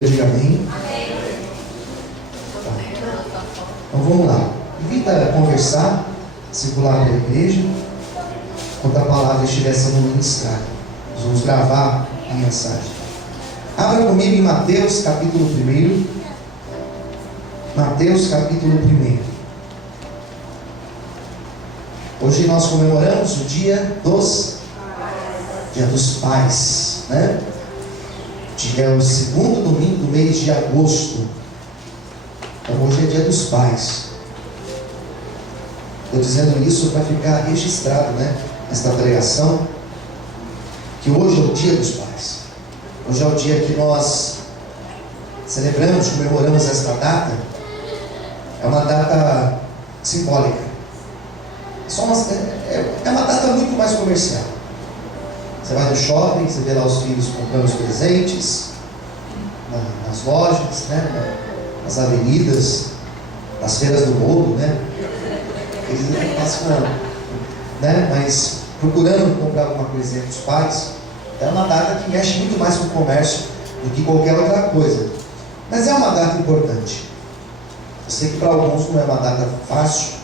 Diga amém. Tá. Então vamos lá. Invita a conversar, circular pela igreja, quando a palavra estiver sendo ministrada. Nós vamos gravar a mensagem. Abra comigo em Mateus capítulo 1. Mateus capítulo 1. Hoje nós comemoramos o Dia dos Pais, né? É o segundo domingo do mês de agosto. Então hoje é Dia dos Pais. Estou dizendo isso para ficar registrado, né? Nesta pregação, que hoje é o Dia dos Pais. Hoje é o dia que nós celebramos, comemoramos esta data. É uma data simbólica. É uma data muito mais comercial. Você vai no shopping, você vê lá os filhos comprando os presentes, nas lojas, né? Nas avenidas, nas feiras do bolo, né? Eles não passam, né? Mas procurando comprar alguma coisinha para os pais. É uma data que mexe muito mais com o comércio do que qualquer outra coisa. Mas é uma data importante. Eu sei que para alguns não é uma data fácil,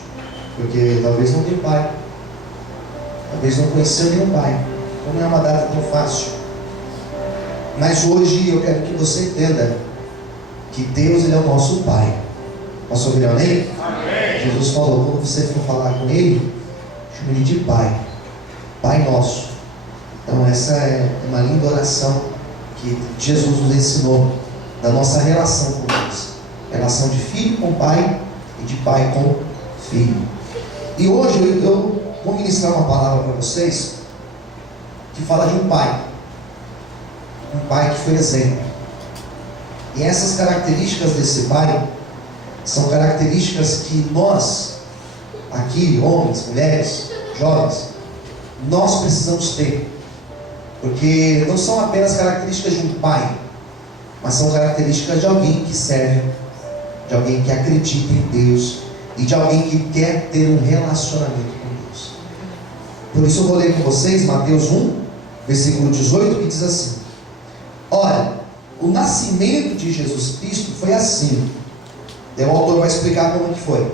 porque talvez não tenha pai, talvez não conheceu nenhum pai. Então não é uma data tão fácil. Mas hoje eu quero que você entenda que Deus, Ele é o nosso Pai. Posso ouvir amém? Amém. Jesus falou, quando você for falar com Ele, chame Ele de Pai. Pai nosso. Então essa é uma linda oração que Jesus nos ensinou, da nossa relação com Deus. Relação de filho com pai e de pai com filho. E hoje eu vou ministrar uma palavra para vocês que fala de um pai que foi exemplo. E essas características desse pai são características que nós, aqui, homens, mulheres, jovens, nós precisamos ter. Porque não são apenas características de um pai, mas são características de alguém que serve, de alguém que acredita em Deus e de alguém que quer ter um relacionamento com Deus. Por isso eu vou ler com vocês Mateus 1, versículo 18, que diz assim: Ora, o nascimento de Jesus Cristo foi assim. O autor vai explicar como que foi.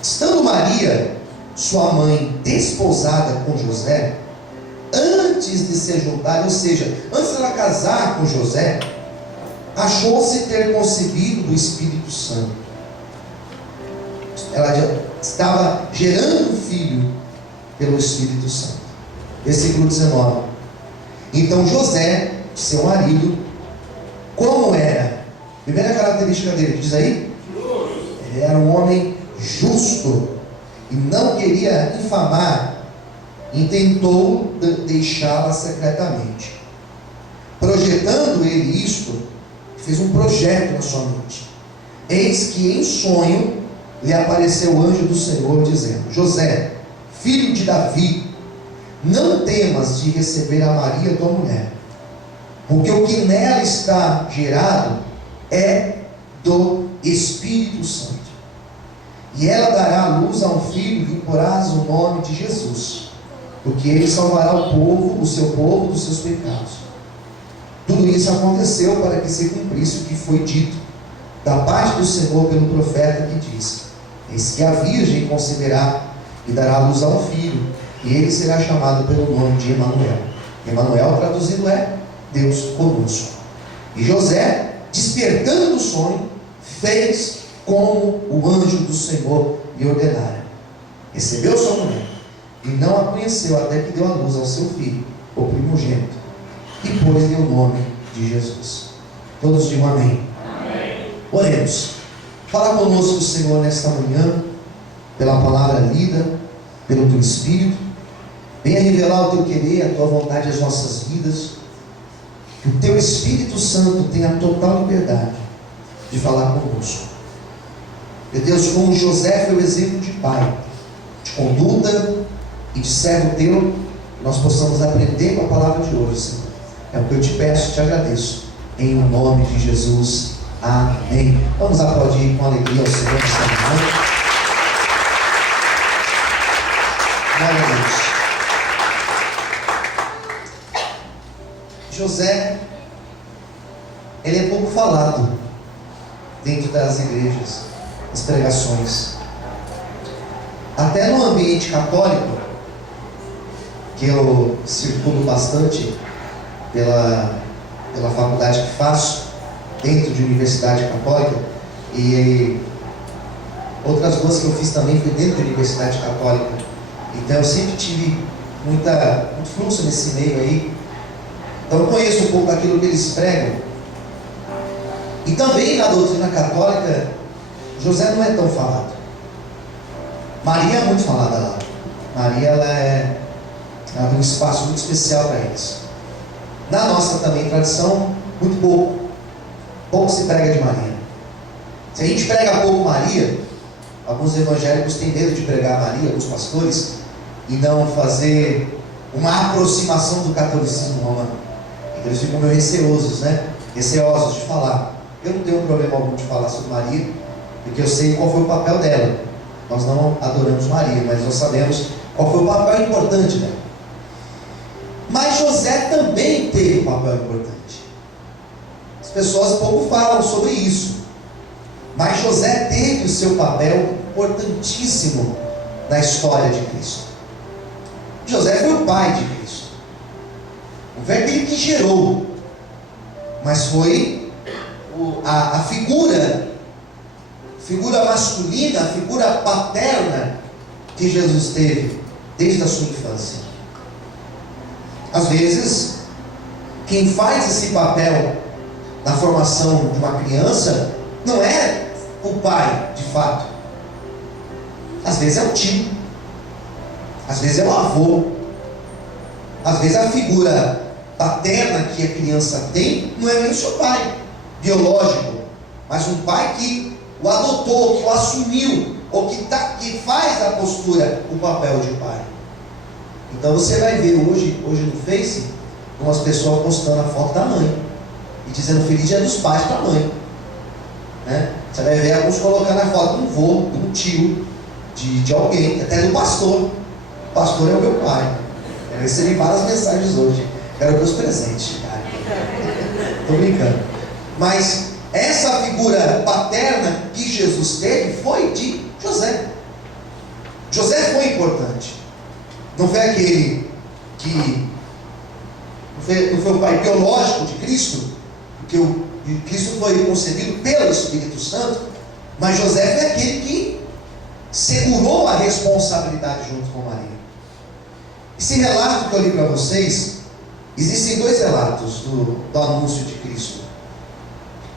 Estando Maria, sua mãe, desposada com José, antes de se juntar, ou seja, antes de ela casar com José, achou-se ter concebido do Espírito Santo. Ela estava gerando um filho pelo Espírito Santo. Versículo 19. Então José, seu marido, como era? Primeira característica dele, diz aí? Ele era um homem justo e não queria infamar, e tentou deixá-la secretamente. Projetando ele isto, fez um projeto na sua mente. Eis que em sonho lhe apareceu o anjo do Senhor, dizendo: José, filho de Davi, não temas de receber a Maria, tua mulher, porque o que nela está gerado é do Espírito Santo. E ela dará à luz a um filho, e lhe porás o nome de Jesus, porque ele salvará o seu povo dos seus pecados. Tudo isso aconteceu para que se cumprisse o que foi dito da parte do Senhor pelo profeta, que disse: Eis que a virgem conceberá e dará à luz a um filho, e ele será chamado pelo nome de Emanuel. Emanuel traduzido é Deus conosco. E José, despertando do sonho, fez como o anjo do Senhor lhe ordenara. Recebeu sua mulher e não a conheceu até que deu à luz ao seu filho, o primogênito, e pôs-lhe o nome de Jesus. Todos digam amém. Amém. Oremos. Fala conosco, Senhor, nesta manhã, pela palavra lida, pelo teu Espírito. Venha revelar o teu querer, a tua vontade às nossas vidas. Que o teu Espírito Santo tenha total liberdade de falar conosco. Meu Deus, como José foi o exemplo de pai, de conduta e de servo teu, nós possamos aprender com a palavra de hoje, Senhor. É o que eu te peço e te agradeço. Em nome de Jesus. Amém. Vamos aplaudir com alegria ao Senhor nesta manhã. Glória a Deus. José ele é pouco falado dentro das igrejas, das pregações. Até no ambiente católico, que eu circulo bastante pela faculdade que faço, dentro de universidade católica, e outras duas que eu fiz também foi dentro de universidade católica. Então eu sempre tive muito fluxo nesse meio aí. Então eu conheço um pouco daquilo que eles pregam. E também na doutrina católica, José não é tão falado. Maria é muito falada lá. Maria ela tem um espaço muito especial para eles. Na nossa também tradição, muito pouco. Pouco se prega de Maria. Se a gente prega pouco Maria, alguns evangélicos têm medo de pregar Maria, alguns pastores, e não fazer uma aproximação do catolicismo romano. Então eles ficam meio receosos de falar. Eu não tenho problema algum de falar sobre Maria, porque eu sei qual foi o papel dela. Nós não adoramos Maria, mas nós sabemos qual foi o papel importante dela. Mas José também teve um papel importante. As pessoas pouco falam sobre isso, mas José teve o seu papel importantíssimo na história de Cristo. José foi o pai de Cristo, não foi aquele que gerou, mas foi a figura masculina, a figura paterna que Jesus teve desde a sua infância. Às vezes, quem faz esse papel na formação de uma criança não é o pai, de fato. Às vezes é o tio, às vezes é o avô, às vezes a figura paterna que a criança tem não é nem o seu pai biológico, mas um pai que o adotou, que o assumiu, ou que faz a postura, o papel de pai. Então você vai ver hoje no Face, umas pessoas postando a foto da mãe e dizendo feliz dia dos pais para a mãe, né? Você vai ver alguns colocando a foto de um vô, de um tio, de alguém, até do pastor. O pastor é o meu pai. Eu recebi várias mensagens hoje. Quero ver os presentes. Estou brincando. Mas essa figura paterna que Jesus teve foi de José. José foi importante. Não foi aquele que não foi o pai biológico de Cristo, porque Cristo foi concebido pelo Espírito Santo, mas José foi aquele que segurou a responsabilidade junto com Maria. Esse relato que eu li para vocês, existem dois relatos do anúncio de Cristo.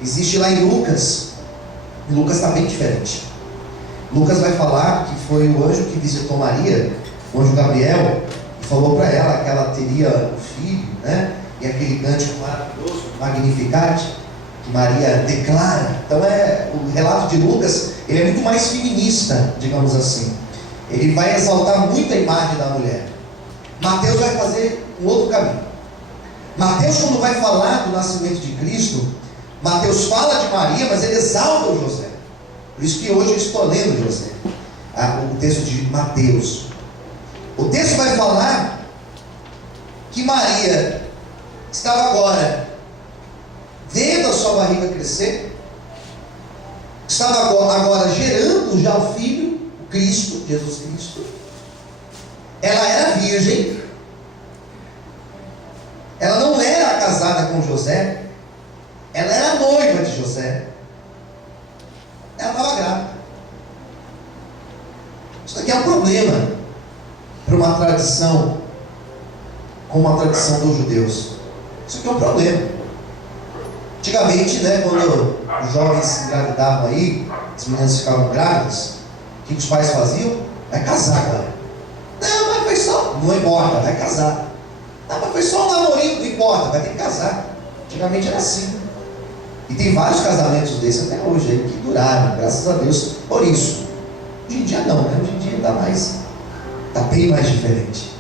Existe lá em Lucas. Em Lucas está bem diferente. Lucas vai falar que foi o anjo que visitou Maria, o anjo Gabriel, e falou para ela que ela teria um filho, né? E aquele cântico maravilhoso, Magnificat, que Maria declara. Então o relato de Lucas, ele é muito mais feminista, digamos assim. Ele vai exaltar muito a imagem da mulher. Mateus vai fazer um outro caminho. Mateus, quando vai falar do nascimento de Cristo, Mateus fala de Maria, mas ele exalta o José. Por isso que hoje eu estou lendo José, o texto de Mateus. O texto vai falar que Maria estava agora vendo a sua barriga crescer, estava agora gerando já o filho, o Cristo, Jesus Cristo. Ela era virgem, ela não era casada com José, ela era noiva de José, ela estava grávida. Isso daqui é um problema para uma tradição como a tradição dos judeus. Isso aqui é um problema. Antigamente, quando os jovens engravidavam aí, as meninas ficavam grávidas, o que os pais faziam? Vai casar, cara. Não, mas foi só, não importa, vai casar. Não, mas foi só um namorinho, não importa, vai ter que casar. Antigamente era assim. E tem vários casamentos desses até hoje aí que duraram, graças a Deus, por isso. Hoje em dia não, Hoje em dia está bem mais diferente.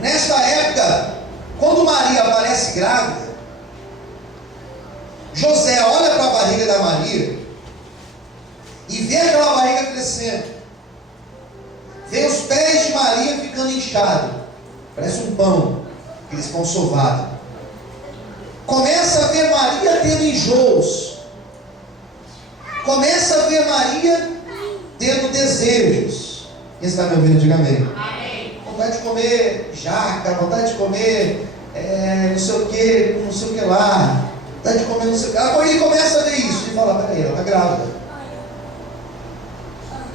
Nesta época, quando Maria aparece grávida, José olha para a barriga da Maria e vê aquela barriga crescendo, vê os pés de Maria ficando inchados, parece um pão, aqueles pão sovado. começa a ver Maria tendo enjoos, começa a ver Maria tendo desejos. Quem está me ouvindo, diga amém. Vontade de comer jaca, vontade de comer não sei o que lá, vontade de comer não sei o que. Agora ele começa a ver isso e fala: peraí, ela está grávida.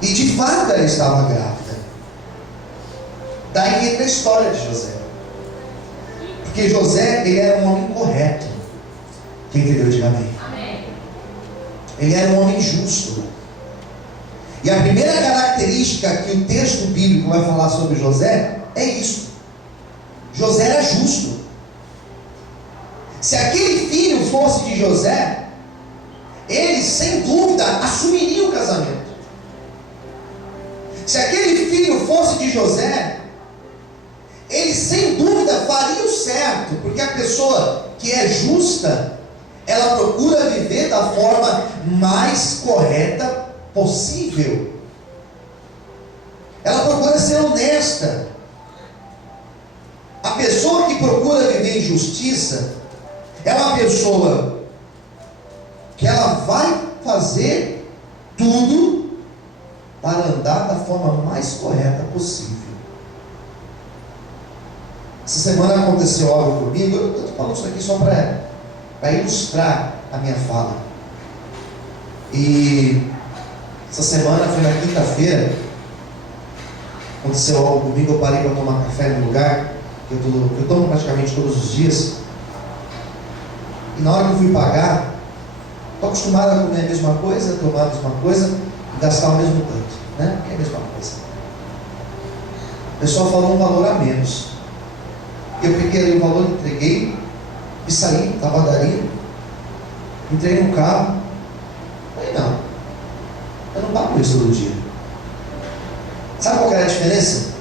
E de fato ela estava grávida. Daí entra a história de José. Porque José, ele era um homem correto. Quem entendeu, diga amém. Ele era um homem justo. E a primeira característica que o texto bíblico vai falar sobre José é isso: José era justo. Se aquele filho fosse de José, ele sem dúvida assumiria o casamento. Se aquele filho fosse de José, ele sem dúvida faria o certo, porque a pessoa que é justa, ela procura viver da forma mais correta possível. Ela procura ser honesta. A pessoa que procura viver em justiça é uma pessoa que ela vai fazer tudo para andar da forma mais correta possível. Essa semana aconteceu algo comigo. Eu estou falando isso aqui só para ilustrar a minha fala. E essa semana foi na quinta-feira. Aconteceu algo comigo. Eu parei para tomar café no lugar que eu tomo praticamente todos os dias. E na hora que eu fui pagar, estou acostumado a comer a mesma coisa, tomar a mesma coisa e gastar o mesmo tanto, né? É a mesma coisa. O pessoal falou um valor a menos. Eu peguei ali o valor, entreguei e saí da padaria. Entrei no carro. Falei: não, eu não pago isso todo dia. Sabe qual que era a diferença?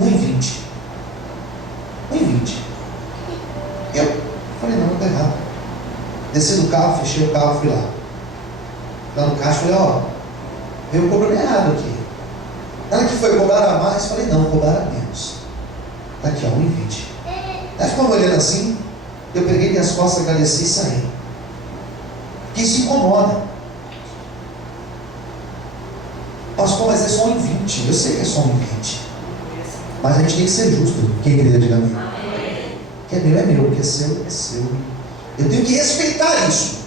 1,20. 1,20. Eu falei: não está errado. Desci do carro, fechei o carro, fui lá. Lá no caixa, falei: ó, veio cobrando errado aqui. Na hora que foi cobrar a mais, falei: não, cobrar a menos. Está aqui, ó, 1,20. Aí ficou olhando assim, eu peguei minhas costas, agradeci e saí. Porque isso incomoda. Pastor, mas é só 1,20. Eu sei que é só 1,20. Mas a gente tem que ser justo. Quem queria, diga amém. O que é meu, o que é seu, é seu. Eu tenho que respeitar isso.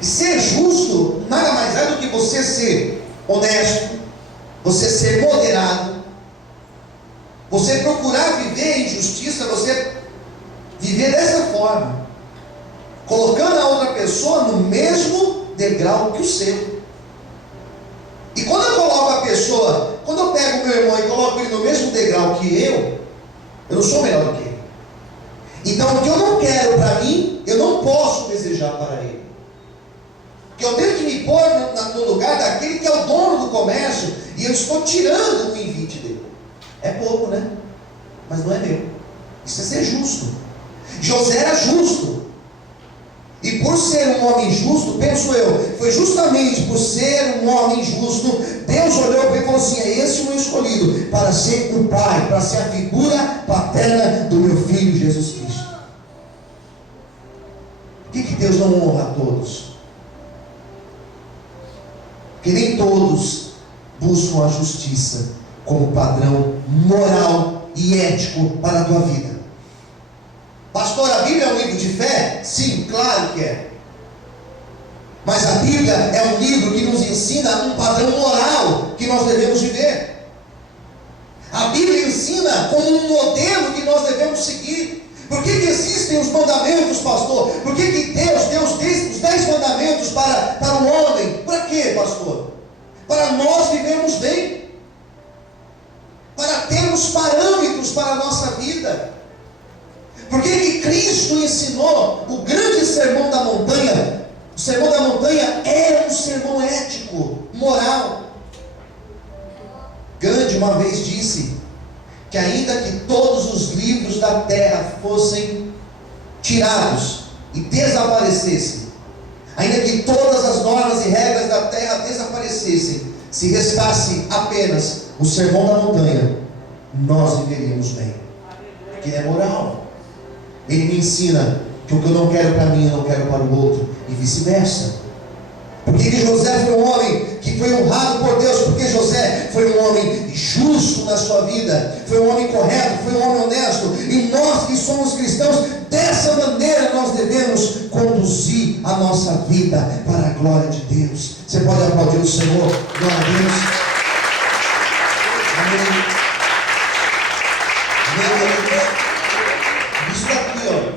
E ser justo nada mais é do que você ser honesto, você ser moderado, você procurar viver em justiça, você viver dessa forma, colocando a outra pessoa no mesmo degrau que o seu. E quando eu coloco a pessoa, quando eu pego o meu irmão e coloco ele no mesmo degrau que eu não sou melhor do que ele. Então o que eu não quero para mim, eu não posso desejar para ele. Porque eu tenho que me pôr no lugar daquele que é o dono do comércio, e eu estou tirando o 1,20 dele. É pouco, né? Mas não é meu. Isso é ser justo. José era justo. E por ser um homem justo, penso eu, foi justamente por ser um homem justo, Deus olhou para ele e falou assim: é esse o meu escolhido, para ser o pai, para ser a figura paterna do meu filho Jesus Cristo. Por que Deus não honra a todos? Porque nem todos buscam a justiça como padrão moral e ético para a tua vida. Pastor, a Bíblia é um livro de fé? Sim, claro que é. Mas a Bíblia é um livro que nos ensina um padrão moral que nós devemos viver. A Bíblia ensina como um modelo que nós devemos seguir. Por que existem os mandamentos, pastor? Por que Deus deu os 10 mandamentos para o homem? Para quê, pastor? Para nós vivermos bem, para termos parâmetros para a nossa vida. Por que Cristo ensinou o grande sermão da montanha? O sermão da montanha é um sermão ético, moral. Gandhi uma vez disse que ainda que todos os livros da terra fossem tirados e desaparecessem, ainda que todas as normas e regras da terra desaparecessem, se restasse apenas o sermão da montanha, nós viveríamos bem, porque é moral. Ele me ensina que o que eu não quero para mim, eu não quero para o outro, e vice-versa. Por que José foi um homem que foi honrado por Deus? Porque José foi um homem justo na sua vida, foi um homem correto, foi um homem honesto. E nós que somos cristãos, dessa maneira nós devemos conduzir a nossa vida para a glória de Deus. Você pode aplaudir o Senhor? Glória a Deus. Amém. Isso daqui, ó,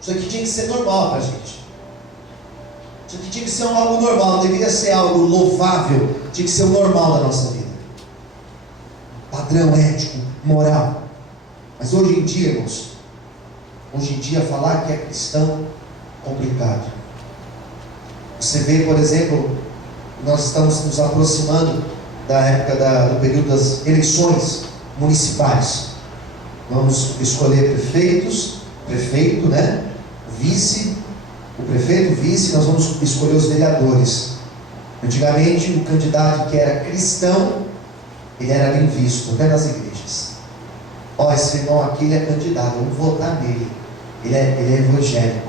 isso aqui tinha que ser normal para a gente. Isso aqui tinha que ser algo normal, não deveria ser algo louvável, tinha que ser o normal da nossa vida. Padrão ético, moral. Mas hoje em dia, irmãos, hoje em dia falar que é cristão é complicado. Você vê, por exemplo, nós estamos nos aproximando da época do período das eleições municipais. Vamos escolher prefeito, né? O prefeito, o vice, nós vamos escolher os vereadores. Antigamente, o candidato que era cristão, ele era bem visto, até nas igrejas. Ó, esse irmão aqui, ele é candidato, vamos votar nele. Ele é evangélico.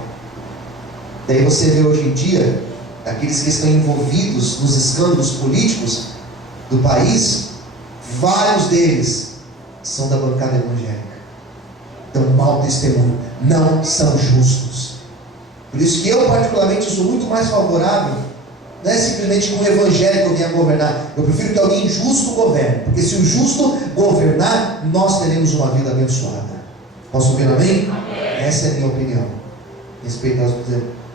Daí você vê hoje em dia, aqueles que estão envolvidos nos escândalos políticos do país, vários deles são da bancada evangélica. Dão mau testemunho, não são justos. Por isso que eu particularmente sou muito mais favorável, não é simplesmente que um evangélico venha governar. Eu prefiro que alguém justo governe, porque se o justo governar, nós teremos uma vida abençoada. Posso ouvir amém? Amém. Essa é a minha opinião, a respeito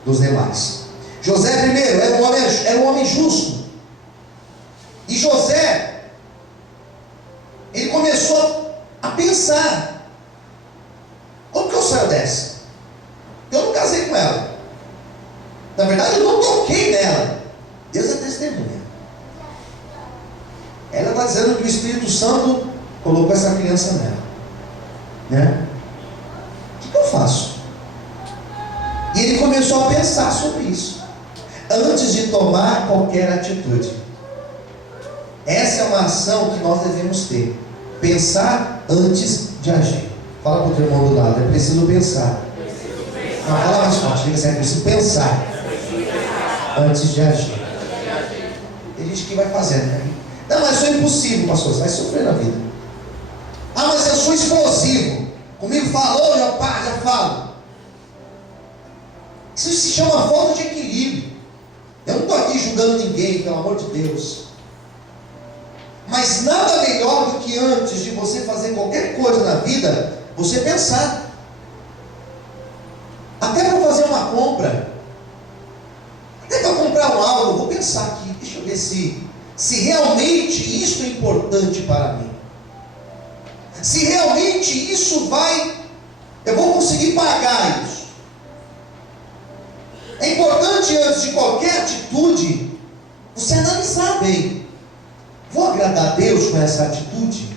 dos demais. José primeiro era um homem justo. E José, ele começou a pensar: como que eu saio dessa? Eu não casei com ela. Na verdade, eu não toquei nela. Deus é testemunha. Ela está dizendo que o Espírito Santo colocou essa criança nela, né? O que eu faço? E ele começou a pensar sobre isso antes de tomar qualquer atitude. Essa é uma ação que nós devemos ter. Pensar antes de agir. Fala para o teu irmão do lado: é preciso pensar. Não, fala mais forte, diga assim: é preciso pensar antes de agir. Tem gente que vai fazendo, né? Não, mas eu sou impossível, pastor, você vai sofrer na vida. Ah, mas eu sou explosivo. Comigo falou, já falo. Isso se chama falta de equilíbrio. Eu não estou aqui julgando ninguém, pelo amor de Deus. Mas nada melhor do que antes de você fazer qualquer coisa na vida, você pensar. Até para fazer uma compra, até para comprar um algo, eu vou pensar aqui, deixa eu ver se realmente isso é importante para mim. Se realmente eu vou conseguir pagar isso. É importante, antes de qualquer atitude, você analisar bem: vou agradar a Deus com essa atitude?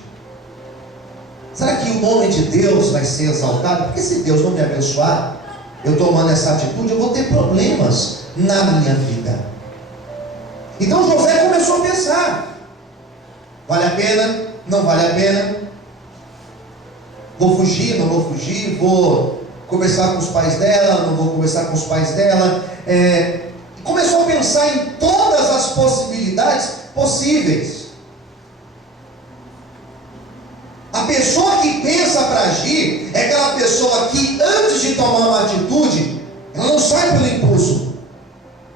Será que o nome de Deus vai ser exaltado? Porque se Deus não me abençoar, eu tomando essa atitude, eu vou ter problemas na minha vida. Então José começou a pensar: vale a pena? Não vale a pena? Vou fugir? Não vou fugir? Vou conversar com os pais dela? Não vou conversar com os pais dela? Começou a pensar em todas as possibilidades possíveis. A pessoa que pensa para agir é aquela pessoa que, antes de tomar uma atitude, ela não sai pelo impulso.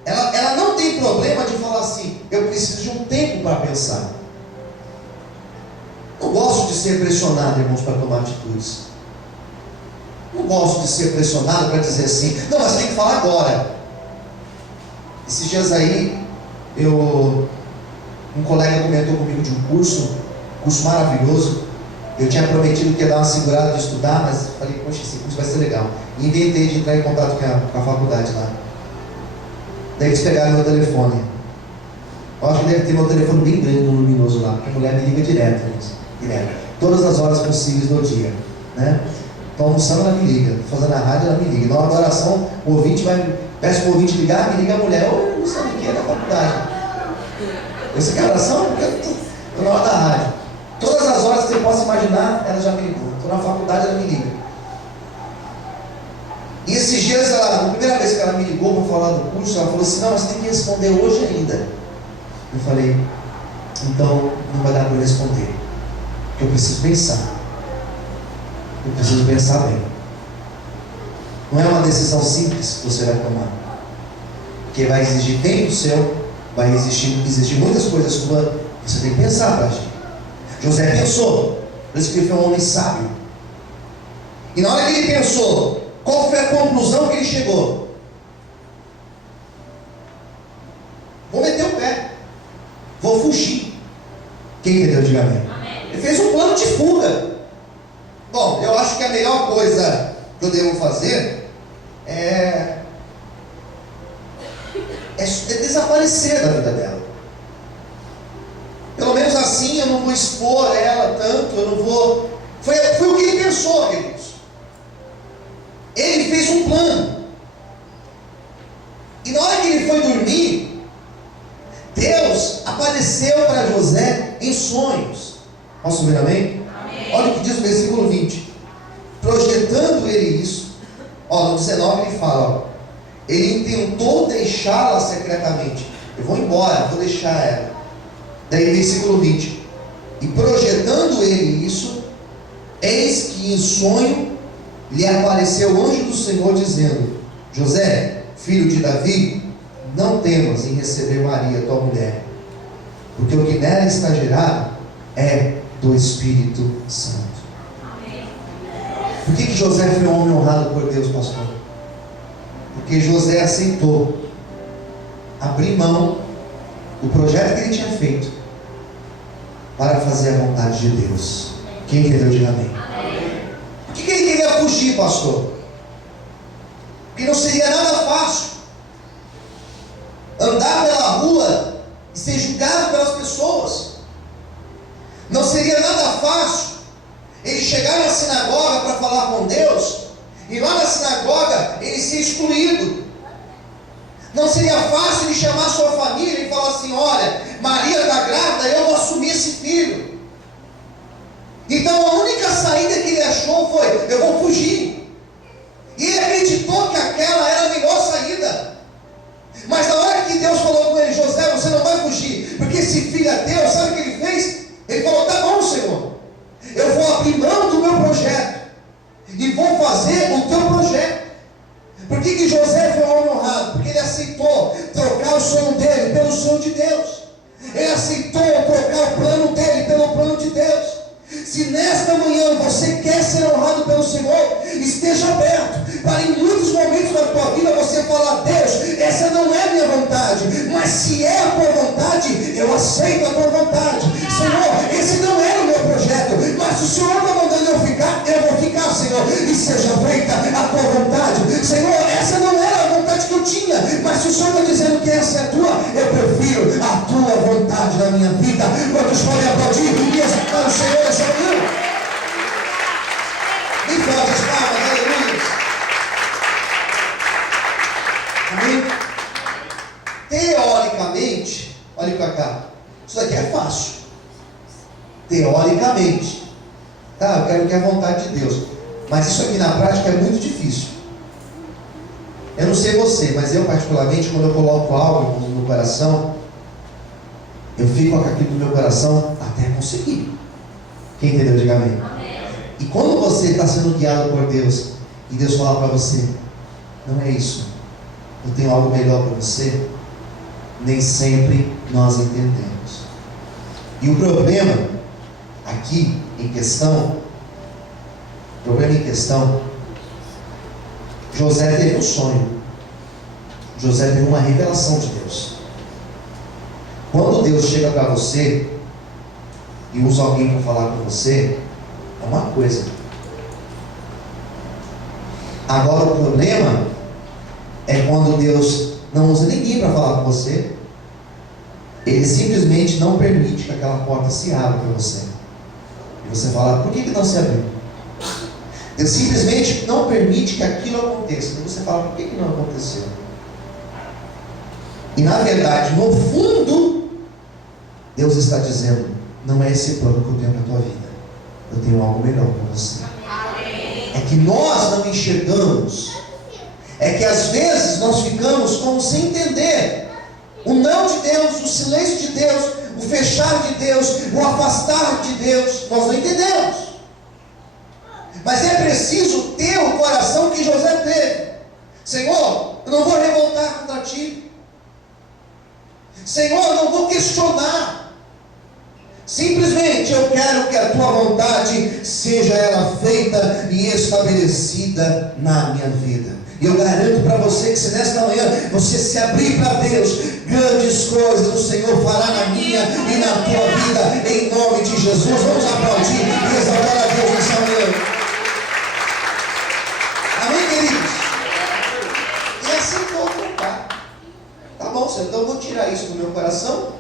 Ela não tem problema de falar assim: eu preciso de um tempo para pensar. Não gosto de ser pressionado, irmãos, para tomar atitudes. Não gosto de ser pressionado para dizer assim: não, mas tem que falar agora. Esses dias aí, um colega comentou comigo de um curso maravilhoso. Eu tinha prometido que ia dar uma segurada de estudar, mas falei: poxa, esse curso vai ser legal. E inventei de entrar em contato com a faculdade lá. Daí eles pegaram meu telefone. Eu acho que deve ter meu telefone bem grande no luminoso lá, porque a mulher me liga direto. Todas as horas possíveis do dia, né? Estou almoçando, ela me liga. Estou fazendo a rádio, ela me liga. Na hora da oração, o ouvinte peço para o ouvinte ligar, me liga a mulher: ô, não sabe o que é da faculdade. Essa que é a oração? Estou na hora da rádio. Todas as horas que você possa imaginar, ela já me ligou. Estou na faculdade, ela me liga. E esses dias, na primeira vez que ela me ligou para falar do curso, ela falou assim: não, você tem que responder hoje ainda. Eu falei: então não vai dar para eu responder, porque eu preciso pensar. Eu preciso pensar bem. Não é uma decisão simples que você vai tomar, porque vai exigir tempo seu, vai exigir muitas coisas suas. Você tem que pensar para agir. José pensou, por isso que ele foi um homem sábio. E na hora que ele pensou, qual foi a conclusão que ele chegou? Vou meter o pé, vou fugir. Quem entendeu? Diga amém. Ele fez um plano de fuga. Bom, eu acho que a melhor coisa que eu devo fazer é desaparecer da vida dela. Pelo menos assim eu não vou expor ela tanto, eu não vou... Foi o que ele pensou, queridos. Ele fez um plano. E na hora que ele foi dormir, Deus apareceu para José em sonhos. Posso ver, amém? Amém. Olha o que diz o versículo 20. Projetando ele isso, no 19 ele fala, ele intentou deixá-la secretamente. Eu vou embora, vou deixar ela. Daí versículo 20. E projetando ele isso, eis que em sonho lhe apareceu o anjo do Senhor dizendo: José, filho de Davi, não temas em receber Maria, tua mulher, porque o que nela está gerado é do Espírito Santo. Por que José foi um homem honrado por Deus, pastor? Porque José aceitou abrir mão do projeto que ele tinha feito para fazer a vontade de Deus. Quem entendeu, diga amém. Por que ele queria fugir, pastor? Porque não seria nada fácil andar pela rua e ser julgado pelas pessoas. Não seria nada fácil ele chegar na sinagoga para falar com Deus e lá na sinagoga ele ser excluído. Não seria fácil ele chamar sua família e falar assim: olha, Maria está grávida, eu vou assumir esse filho. Então a única saída que ele achou foi: eu vou fugir. E ele acreditou que aquela era a melhor saída. Mas na hora que Deus falou com ele: José, você não vai fugir, porque esse filho é teu, sabe o que ele fez? Ele falou: tá bom, Senhor, eu vou abrir mão do meu projeto e vou fazer o teu projeto. Por que José foi um homem honrado? Porque ele aceitou trocar o sonho dele pelo sonho de Deus. Ele aceitou trocar o plano dele pelo plano de Deus. Se nesta manhã você quer ser honrado pelo Senhor, esteja aberto para em muitos momentos da tua vida você falar: Deus, essa não é a minha vontade, mas se é a tua vontade, eu aceito a tua vontade. Senhor, esse não era o meu projeto, mas o Senhor está mandando eu vou ficar, Senhor, e seja feita a tua vontade. Senhor, essa não era a vontade que eu tinha, mas se o Senhor está dizendo que essa é a tua, eu prefiro a tua vontade na minha vida. Quantos podem aplaudir e exaltar o Senhor essa manhã? Me faz as palmas, aleluia. Amém? Teoricamente, olha para cá, isso daqui é fácil. Teoricamente, tá? Eu quero que é a vontade de Deus, mas isso aqui na prática é muito difícil. Eu não sei você, mas eu particularmente, quando eu coloco algo no meu coração, eu fico com aquilo no meu coração até conseguir. Quem entendeu, diga amém. E quando você está sendo guiado por Deus e Deus fala para você: não é isso, eu tenho algo melhor para você, nem sempre nós entendemos. E o problema aqui em questão, José teve um sonho, José teve uma revelação de Deus. Quando Deus chega para você e usa alguém para falar com você, é uma coisa. Agora o problema é quando Deus não usa ninguém para falar com você, Ele simplesmente não permite que aquela porta se abra para você. E você fala: por que não se abriu? Deus simplesmente não permite que aquilo aconteça. E você fala: por que não aconteceu? E na verdade, no fundo, Deus está dizendo: não é esse plano que eu tenho para a tua vida, eu tenho algo melhor para você. É que nós não enxergamos É que às vezes nós ficamos como sem entender o não de Deus, o silêncio de Deus, o fechar de Deus, o afastar de Deus. Nós não entendemos. Mas é preciso ter o coração que José teve. Senhor, eu não vou revoltar contra ti. Senhor, eu não vou questionar. Simplesmente eu quero que a tua vontade seja ela feita e estabelecida na minha vida. E eu garanto para você que se nesta manhã você se abrir para Deus, grandes coisas o Senhor fará na minha e na tua vida, em nome de Jesus. Vamos aplaudir e exaltar a Deus nessa manhã. Amém, queridos? E assim que eu vou trocar. Tá bom, Senhor, então eu vou tirar isso do meu coração.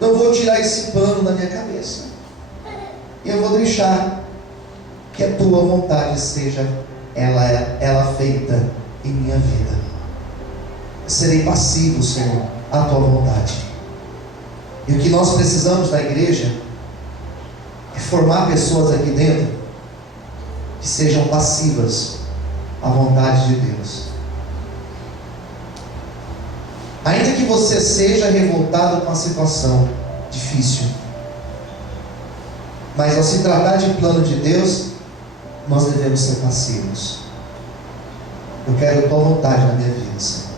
Não vou tirar esse pano da minha cabeça. E eu vou deixar que a tua vontade seja ela feita em minha vida. Serei passivo, Senhor, à tua vontade. E o que nós precisamos na igreja é formar pessoas aqui dentro que sejam passivas à vontade de Deus. Ainda que você seja revoltado com a situação difícil, mas ao se tratar de plano de Deus, nós devemos ser passivos. Eu quero a tua vontade na minha vida, Senhor.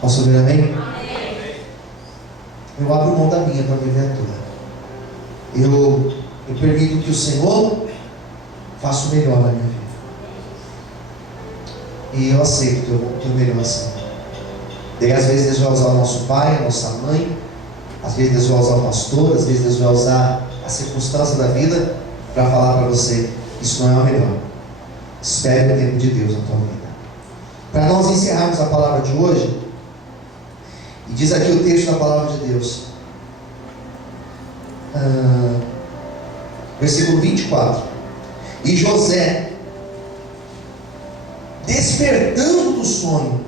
Posso ouvir amém? Amém. Eu abro mão da minha para viver a tua. Eu permito que o Senhor faça o melhor na minha vida. E eu aceito o teu melhor, Senhor. E às vezes Deus vai usar o nosso pai, a nossa mãe, às vezes Deus vai usar o pastor, às vezes Deus vai usar a circunstância da vida para falar para você: isso não é o melhor. Espere o tempo de Deus na tua vida. Para nós encerrarmos a palavra de hoje, e diz aqui o texto da palavra de Deus, versículo 24: e José, despertando do sonho,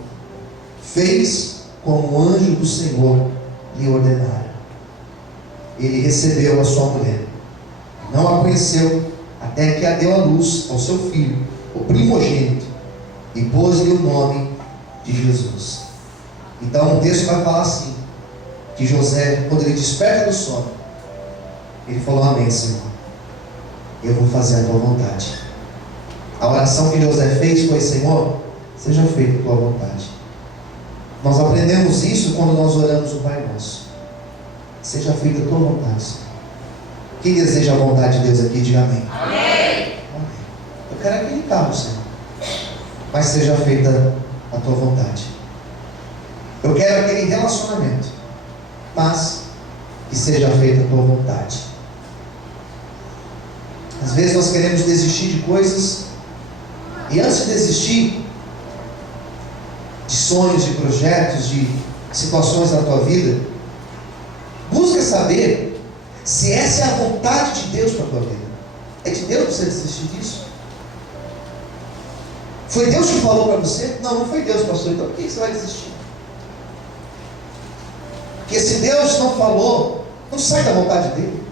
fez como o anjo do Senhor lhe ordenara. Ele recebeu a sua mulher, não a conheceu até que a deu à luz ao seu filho, o primogênito, e pôs-lhe o nome de Jesus. Então o texto vai falar assim, que José, quando ele desperta do sono, ele falou: amém, Senhor, eu vou fazer a tua vontade. A oração que José fez foi: Senhor, seja feita a tua vontade. Nós aprendemos isso quando nós oramos o Pai Nosso. Seja feita a tua vontade, Senhor. Quem deseja a vontade de Deus aqui, diga amém. Amém. Eu quero aquele carro, Senhor, mas seja feita a tua vontade. Eu quero aquele relacionamento, mas que seja feita a tua vontade. Às vezes nós queremos desistir de coisas, e antes de desistir de sonhos, de projetos, de situações na tua vida, busca saber se essa é a vontade de Deus para a tua vida. É de Deus você desistir disso? Foi Deus que falou para você? Não, não foi Deus, pastor. Então por que você vai desistir? Porque se Deus não falou, não sai da vontade dele,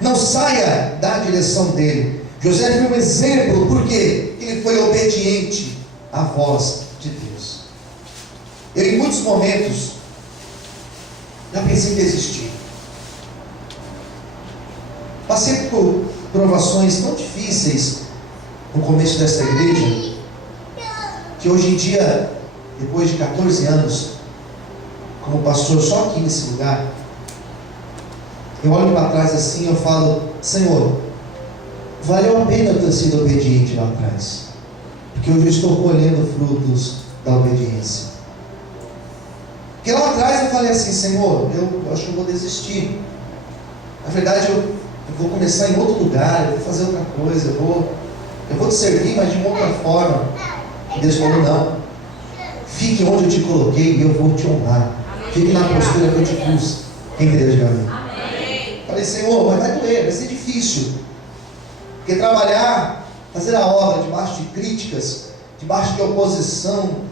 não saia da direção dele. José foi um exemplo, porque ele foi obediente à voz de Deus. Eu, em muitos momentos, já pensei em desistir. Passei por provações tão difíceis no começo dessa igreja, que hoje em dia, depois de 14 anos como pastor só aqui nesse lugar, eu olho para trás assim e eu falo: Senhor, valeu a pena eu ter sido obediente lá atrás, porque hoje eu estou colhendo frutos da obediência. Porque lá atrás eu falei assim: Senhor, eu acho que eu vou desistir. Na verdade eu vou começar em outro lugar, eu vou fazer outra coisa, eu vou te servir, mas de uma outra forma. E Deus falou: não, fique onde eu te coloquei e eu vou te honrar. Fique na postura que eu te pus. Quem me deu de mim? Falei: Senhor, mas vai doer, vai ser difícil, porque trabalhar, fazer a obra debaixo de críticas, debaixo de oposição,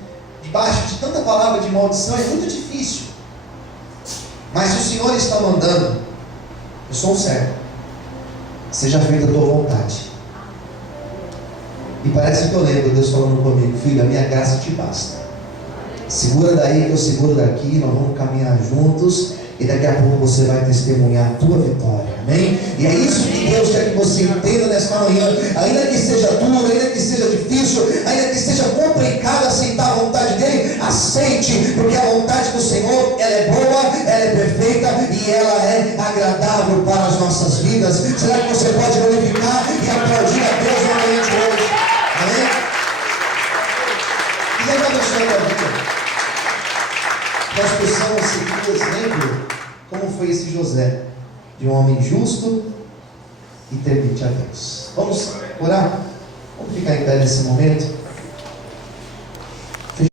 debaixo de tanta palavra de maldição, é muito difícil. Mas se o Senhor está mandando, eu sou um servo, seja feita a tua vontade. E parece que eu lembro Deus falando comigo: filho, a minha graça te basta. Segura daí que eu seguro daqui, nós vamos caminhar juntos. E daqui a pouco você vai testemunhar a tua vitória, amém? E é isso que Deus quer que você entenda nesta manhã. Ainda que seja duro, ainda que seja difícil, ainda que seja complicado aceitar a vontade dEle, aceite, porque a vontade do Senhor, ela é boa, ela é perfeita e ela é agradável para as nossas vidas. Será que você pode glorificar e aplaudir a Deus na manhã de hoje? Amém? Que Deus abençoe a tua vida. Nós possamos seguir o exemplo, como foi esse José, de um homem justo e temente a Deus. Vamos orar? Vamos ficar em pé nesse momento.